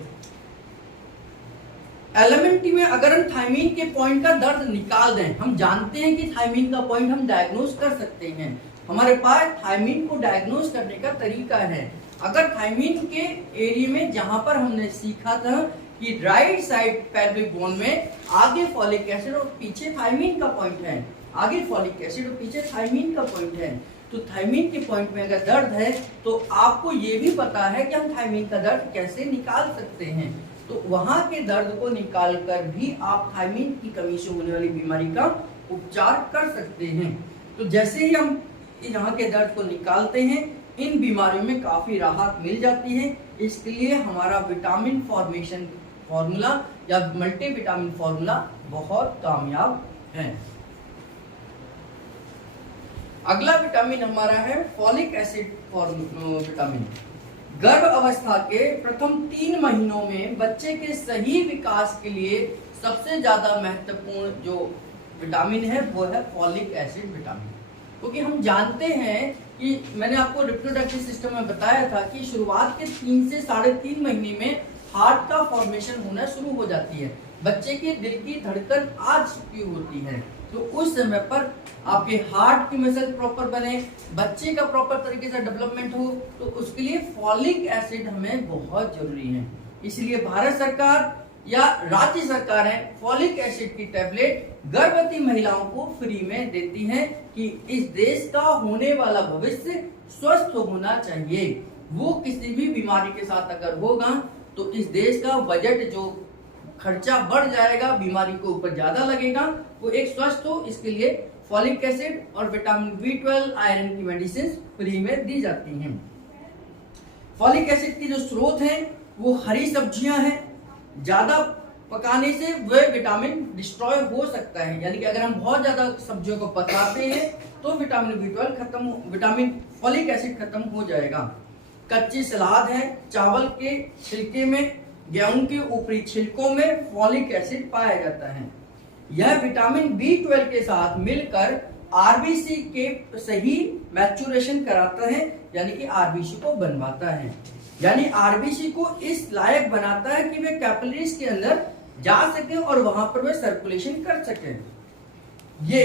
एलिमेंट्री में अगर हम थायमीन के पॉइंट का दर्द निकाल दें, हम जानते हैं कि थायमीन का पॉइंट हम डायग्नोज कर सकते हैं, हमारे पास थायमीन को डायग्नोज करने का तरीका है। अगर थायमीन के एरिया में जहां पर हमने सीखा था कि राइट साइड पेल्विक बोन में आगे फॉलिक एसिड और पीछे थायमीन का पॉइंट है, आगे फॉलिक एसिड और पीछे थायमीन का पॉइंट है, तो थायमीन के पॉइंट में अगर दर्द है तो आपको ये भी पता है कि हम थायमीन का दर्द कैसे निकाल सकते हैं, तो वहां के दर्द को निकाल कर भी आप थायमीन की कमी से होने वाली बीमारी का उपचार कर सकते हैं। तो जैसे ही हम यहाँ के दर्द को निकालते हैं, इन बीमारियों में काफी राहत मिल जाती है। इसके लिए हमारा विटामिन फॉर्मेशन फॉर्मूला या मल्टीविटामिन फॉर्मूला बहुत कामयाब है। अगला विटामिन हमारा है फॉलिक एसिड विटामिन। गर्भ अवस्था के प्रथम 3 महीनों में बच्चे के सही विकास के लिए सबसे ज्यादा महत्वपूर्ण जो विटामिन है वो है फॉलिक एसिड विटामिन, क्योंकि हम जानते हैं कि मैंने आपको रिप्रोडक्टिव सिस्टम में बताया था कि शुरुआत के 3 से 3.5 महीने में हार्ट का फॉर्मेशन होना शुरू हो जाती है, बच्चे के दिल की धड़कन आ चुकी होती है, तो उस समय पर आपके हार्ट की मसल प्रॉपर बने, बच्चे का प्रॉपर तरीके से डेवलपमेंट हो, तो उसके लिए फॉलिक एसिड हमें बहुत जरूरी है। इसलिए भारत सरकार या राज्य सरकारें फॉलिक एसिड की टैबलेट गर्भवती महिलाओं को फ्री में देती हैं कि इस देश का होने वाला भविष्य स्वस्थ होना चाहिए। वो किसी भी बीमारी के साथ अगर होगा तो इस देश का बजट जो खर्चा बढ़ जाएगा, बीमारी के ऊपर ज्यादा लगेगा, वो एक स्वस्थ हो इसके लिए फॉलिक एसिड और विटामिन B12 आयरन की मेडिसिन फ्री में दी जाती हैं। फॉलिक एसिड की जो स्रोत हैं वो हरी सब्जियां हैं। ज्यादा पकाने से वह विटामिन डिस्ट्रॉय हो सकता है, यानी कि अगर हम बहुत ज्यादा सब्जियों को पकाते हैं तो विटामिन B12 खत्म, विटामिन फॉलिक एसिड खत्म हो जाएगा। कच्ची सलाद है, चावल के छिलके में, गेहूं के ऊपरी छिलकों में फॉलिक एसिड पाया जाता है। यह विटामिन B12 के साथ मिलकर आरबीसी के सही मैच्योरेशन कराता है, यानी कि आरबीसी को बनवाता है, यानी आरबीसी को इस लायक बनाता है कि वे कैपिलरीज के अंदर जा सके और वहां पर वे सर्कुलेशन कर सके। ये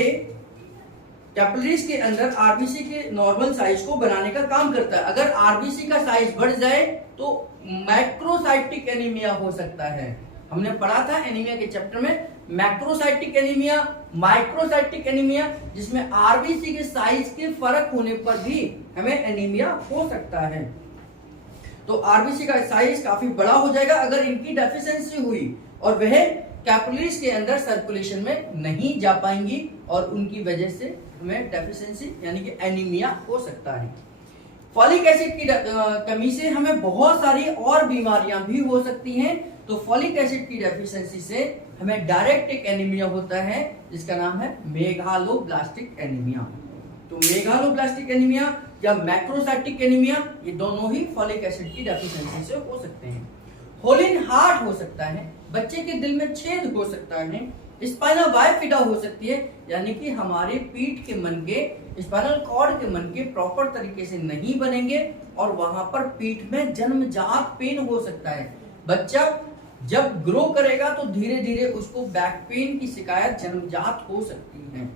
कैपिलरीज के अंदर आरबीसी के नॉर्मल साइज को बनाने का काम करता है। अगर आरबीसी का साइज बढ़ जाए तो मैक्रोसाइटिक एनीमिया हो सकता है। हमने पढ़ा था एनीमिया के चैप्टर में मैक्रोसाइटिक एनीमिया, माइक्रोसाइटिक एनीमिया, जिसमें आरबीसी के साइज के फर्क होने पर भी हमें एनीमिया हो सकता है। तो आरबीसी का साइज काफी बड़ा हो जाएगा अगर इनकी डेफिशिएंसी हुई और वह कैपिलरीज के अंदर सर्कुलेशन में नहीं जा पाएंगी और उनकी वजह से हमें डेफिशिएंसी यानी कि एनीमिया हो सकता है। फॉलिक एसिड की कमी से हमें बहुत सारी और बीमारियां भी हो सकती हैं। तो फॉलिक एसिड की डेफिशिएंसी से हमें डायरेक्ट एक एनीमिया होता है जिसका नाम है मेगालोब्लास्टिक एनीमिया। तो मेगालोब्लास्टिक एनीमिया या मैक्रोसाइटिक एनीमिया, ये दोनों ही फॉलिक एसिड की डेफिशिएंसी से हो सकते हैं। होल इन हार्ट हो सकता है, बच्चे के दिल में छेद हो सकता है, स्पाइनल बाइफिडा हो सकती है, यानी कि हमारे पीठ के मनके, स्पाइनल कॉर्ड के मनके प्रॉपर तरीके से नहीं बनेंगे और वहां पर पीठ में जन्मजात पेन हो सकता है। बच्चा जब ग्रो करेगा तो धीरे धीरे उसको बैक पेन की शिकायत जन्मजात हो सकती है।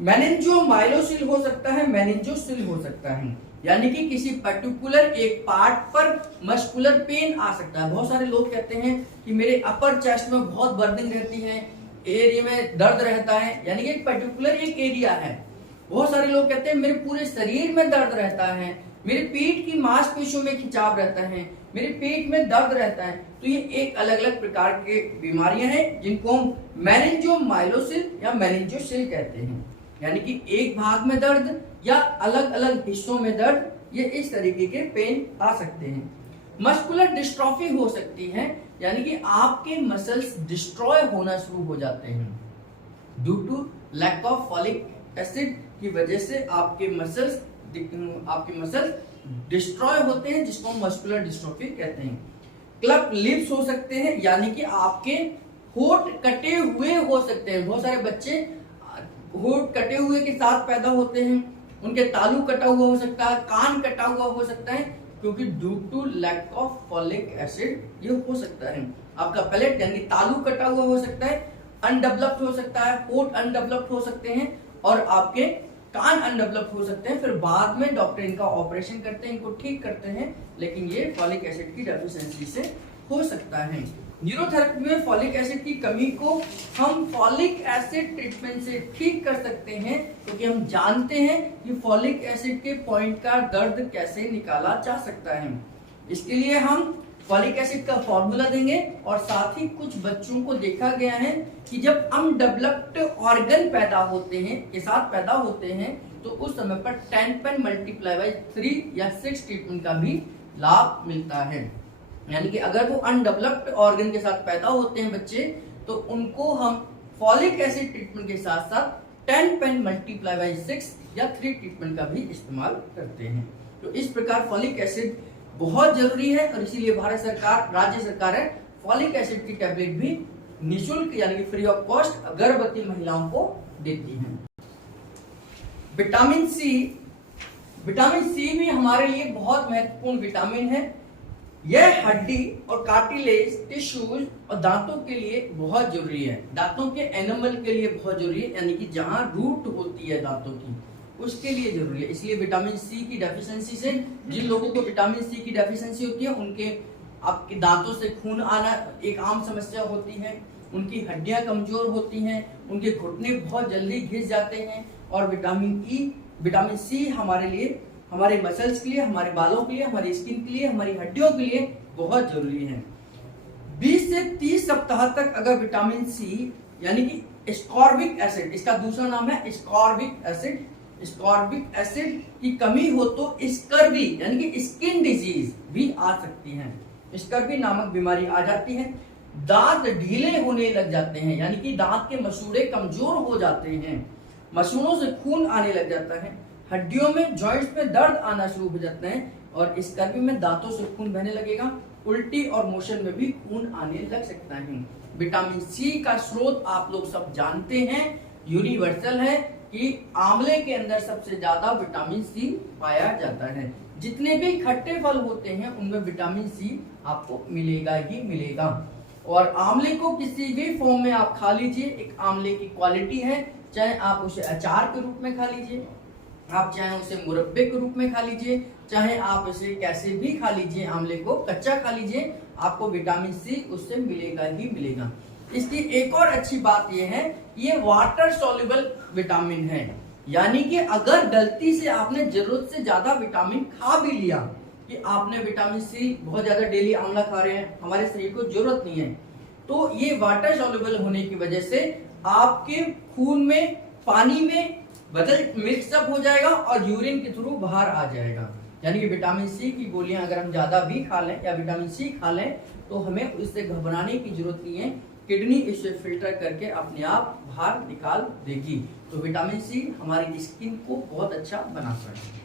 मेनिंजोमाइलोसिल हो सकता है, मेनिंजोसिल हो सकता है, यानी कि किसी पर्टिकुलर एक पार्ट पर मस्कुलर पेन आ सकता है। बहुत सारे लोग कहते हैं कि मेरे अपर चेस्ट में बहुत बर्निंग रहती है, एरिया में दर्द रहता है, यानी कि एक पर्टिकुलर एक एरिया है। बहुत सारे लोग कहते हैं मेरे पूरे शरीर में दर्द रहता है, मेरे पेट की मांसपेशियों में खिंचाव रहता है, मेरे पेट में दर्द रहता है। तो ये एक अलग अलग प्रकार के बीमारियां हैं जिनको हम मेनिंजोमाइलोसिल या मेनिंजोसिल कहते हैं, यानी कि एक भाग में दर्द या अलग अलग हिस्सों में दर्द, ये इस तरीके के पेन आ सकते हैं। मस्कुलर डिस्ट्रॉफी हो सकती है, यानी कि आपके मसल्स डिस्ट्रॉय होना शुरू हो जाते हैं due to lack of folic acid की वजह से आपके मसल्स डिस्ट्रॉय होते हैं, जिसको हम मस्कुलर डिस्ट्रॉफी कहते हैं। क्लफ लिप्स हो सकते हैं, यानी कि आपके होठ कटे हुए हो सकते हैं। बहुत सारे बच्चे होठ कटे हुए के साथ पैदा होते हैं, उनके तालू कटा हुआ हो सकता है, कान कटा हुआ हो सकता है, क्योंकि due to lack of folic acid ये हो सकता है। आपका पैलेट यानी तालू कटा हुआ हो सकता है, अनडेवलप्ड हो सकता है, होठ अनडेवलप्ड हो सकते हैं और आपके कान अनडेवलप्ड हो सकते हैं। फिर बाद में डॉक्टर इनका ऑपरेशन करते हैं, इनको ठीक करते हैं, लेकिन ये फॉलिक एसिड की डेफिशिएंसी से हो सकता है। न्यूरोथेरेपी में फॉलिक एसिड की कमी को हम फॉलिक एसिड ट्रीटमेंट से ठीक कर सकते हैं, क्योंकि हम जानते हैं कि फॉलिक एसिड के पॉइंट का दर्द कैसे निकाला जा सकता है। इसके लिए हम फॉलिक एसिड का फॉर्मूला देंगे और साथ ही कुछ बच्चों को देखा गया है कि जब अनडेवलप्ड ऑर्गन पैदा होते हैं के साथ पैदा होते हैं तो उस समय पर 10×3 या 6 ट्रीटमेंट का भी लाभ मिलता है। यानी कि अगर वो अनडेवलप्ड ऑर्गन के साथ पैदा होते हैं बच्चे, तो उनको हम फॉलिक एसिड ट्रीटमेंट के साथ साथ 10×6 या 3 ट्रीटमेंट का भी इस्तेमाल करते हैं। तो इस प्रकार फॉलिक एसिड बहुत जरूरी है और इसीलिए भारत सरकार, राज्य सरकारें फॉलिक एसिड की टैबलेट भी निःशुल्क यानी कि फ्री ऑफ कॉस्ट गर्भवती महिलाओं को देती हैं। विटामिन सी भी हमारे लिए बहुत महत्वपूर्ण विटामिन है। यह हड्डी और कार्टिलेज, टिश्यूज और दांतों के लिए बहुत जरूरी है। दांतों के एनिमल के लिए बहुत जरूरी है, यानी कि जहां रूट होती है दांतों की उसके लिए जरूरी है। इसलिए विटामिन सी की डेफिशिएंसी से जिन लोगों को विटामिन सी की डेफिशिएंसी होती है उनके आपके दांतों से खून आना एक आम समस्या होती है, उनकी हड्डियां कमजोर होती हैं, उनके घुटने बहुत जल्दी घिस जाते हैं। और विटामिन ई, विटामिन सी हमारे लिए, हमारे मसल्स के लिए, हमारे बालों के लिए, हमारी स्किन के लिए, हमारी हड्डियों के लिए बहुत जरूरी है। 20 से 30 सप्ताह तक अगर विटामिन सी यानी कि एस्कॉर्बिक एसिड, इसका दूसरा नाम है एस्कॉर्बिक एसिड, एस्कॉर्बिक एसिड की कमी हो तो स्कर्वी यानी कि स्किन डिजीज भी आ सकती है। स्कर्वी नामक बीमारी आ जाती है। दांत ढीले होने लग जाते हैं यानी कि दांत के मसूड़े कमजोर हो जाते हैं, मसूड़ों से खून आने लग जाता है, हड्डियों में जॉइंट्स में दर्द आना शुरू हो जाते हैं और स्कर्वी में दांतों से खून बहने लगेगा, उल्टी और मोशन में भी खून आने लग सकता है। विटामिन सी का स्रोत आप लोग सब जानते हैं, यूनिवर्सल है कि आंवले के अंदर सबसे ज्यादा विटामिन सी पाया जाता है। जितने भी खट्टे फल होते हैं उनमें विटामिन सी आपको मिलेगा ही मिलेगा। और आंवले को किसी भी फॉर्म में आप खा लीजिए, एक आंवले की क्वालिटी है, चाहे आप उसे अचार के रूप में खा लीजिए, आप चाहे उसे मुरब्बे के रूप में खा लीजिए, चाहे आप इसे कैसे भी खा लीजिए, आंवले को कच्चा खा लीजिए, आपको विटामिन सी उससे मिलेगा ही मिलेगा। इसकी एक और अच्छी बात यह है, ये वाटर सॉल्युबल विटामिन है, यानी कि अगर गलती से आपने जरूरत से ज्यादा विटामिन खा भी लिया, कि आपने विटामिन सी बहुत ज्यादा डेली आंवला खा रहे हैं, हमारे शरीर को जरूरत नहीं है, तो ये वाटर सॉल्युबल होने की वजह से आपके खून में, पानी में बदल मिक्सअप हो जाएगा और यूरिन के थ्रू बाहर आ जाएगा। यानी कि विटामिन सी की गोलियां अगर हम ज्यादा भी खा लें या विटामिन सी खा लें तो हमें उससे घबराने की जरूरत नहीं है, किडनी इसे फिल्टर करके अपने आप बाहर निकाल देगी। तो विटामिन सी हमारी स्किन को बहुत अच्छा बनाता है।